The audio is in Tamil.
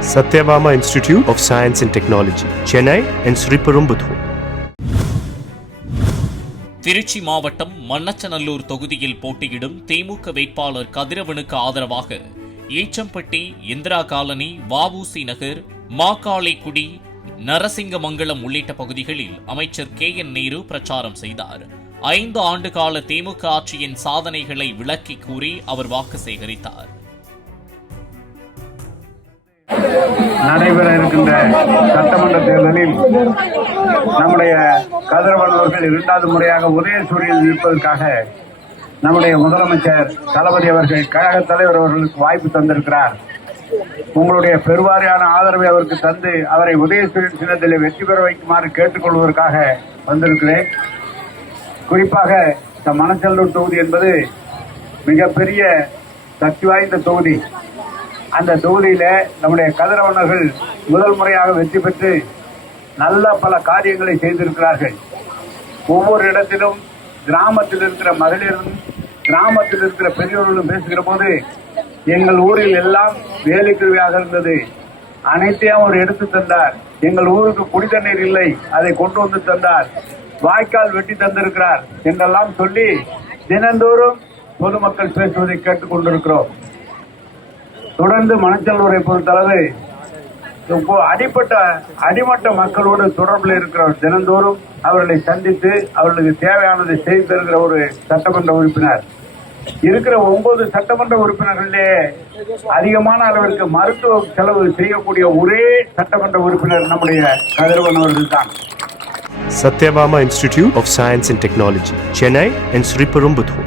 Satyabama Institute of Science and Technology, Chennai and Sriperumbudur. Trichy மாவட்டம் மண்ணச்சநல்லூர் தொகுதியில் போட்டியிடும் திமுக வேட்பாளர் கதிரவனுக்கு ஆதரவாக ஈச்சம்பட்டி, இந்திரா காலனி, வ.உ.சி. நகர், மாக்காளிக்குடி, நரசிங்கமங்கலம் உள்ளிட்ட பகுதிகளில் அமைச்சர் கே.என். நேரு பிரச்சாரம் செய்தார். 5 ஆண்டு கால திமுக ஆட்சியின் சாதனைகளை விளக்கி கூறி அவர் வாக்கு சேகரித்தார். நடைபெற இருக்கின்ற சட்டமன்ற தேர்தலில் நம்முடைய கதிரவன் அவர்கள் 2வது முறையாக உதயசூரியில் நிற்பதற்காக நம்முடைய முதலமைச்சர் தளபதி அவர்கள், கழக தலைவர் அவர்களுக்கு வாய்ப்பு தந்திருக்கிறார். உங்களுடைய பெருவாரியான ஆதரவை அவருக்கு தந்து அவரை உதயசூரியன் சின்னத்தில் வெற்றி பெற வைக்குமாறு கேட்டுக்கொள்வதற்காக வந்திருக்கிறேன். குறிப்பாக இந்த மணச்சநல்லூர் தொகுதி என்பது மிகப்பெரிய சக்தி வாய்ந்த தொகுதி. அந்த தொகுதியில நம்முடைய கதிரவனர்கள் முதல் முறையாக வெற்றி பெற்று நல்ல பல காரியங்களை செய்திருக்கிறார்கள். ஒவ்வொரு இடத்திலும் கிராமத்தில் இருக்கிற மகளிரும் கிராமத்தில் இருக்கிற பெரியவர்களும் பேசுகிற போது எங்கள் ஊரில் எல்லாம் வேலைக்குருவியாக இருந்தது, அனைத்தையும் அவர் எடுத்து தந்தார். எங்கள் ஊருக்கு குடி தண்ணீர் இல்லை, அதை கொண்டு வந்து தந்தார். வாய்க்கால் வெட்டி தந்திருக்கிறார் என்றெல்லாம் சொல்லி தினந்தோறும் பொதுமக்கள் பேசுவதை கேட்டுக் கொண்டிருக்கிறோம். தொடர்ந்து மணச்சநல்லூரை பொறுத்தளவு அடிமட்ட மக்களோடு தொடர்பில் இருக்கிற தினந்தோறும் அவர்களை சந்தித்து அவர்களுக்கு தேவையானதை செய்து தருகிற ஒரு சட்டமன்ற உறுப்பினர் இருக்கிற 9 சட்டமன்ற உறுப்பினர்களிலே அதிகமான அளவிற்கு மருத்துவ செலவு செய்யக்கூடிய ஒரே சட்டமன்ற உறுப்பினர் நம்முடைய கதிரவன் அவர்கள் தான். Satyabama Institute of Science and Technology, Chennai and Sriperumbudur.